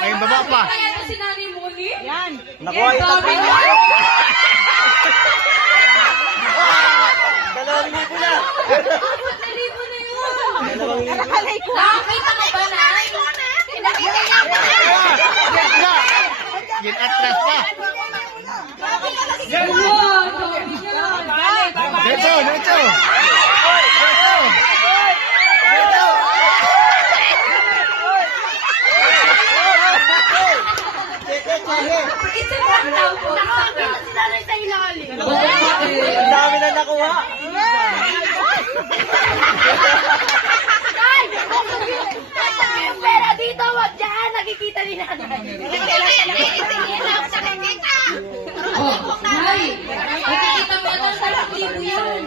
May baba pa. Kaya ito si Nanay Moni? Yan. Nakuha yung tatlo niya. 2,000 na. 2,000 na yun. Nakalay ko. Nakakita mo ba, Nay? Nakita niya ako. Ginatras pa. Wow, Dito, dito. Instagram daw po. Instagram. Si nanay sa ilalim. Ang dami na nakuha. Ay! Nasaan yung pera dito? Wag dyan. Nakikita ni nanay. Oh, Nay, nakikita mo na 3,000 yan.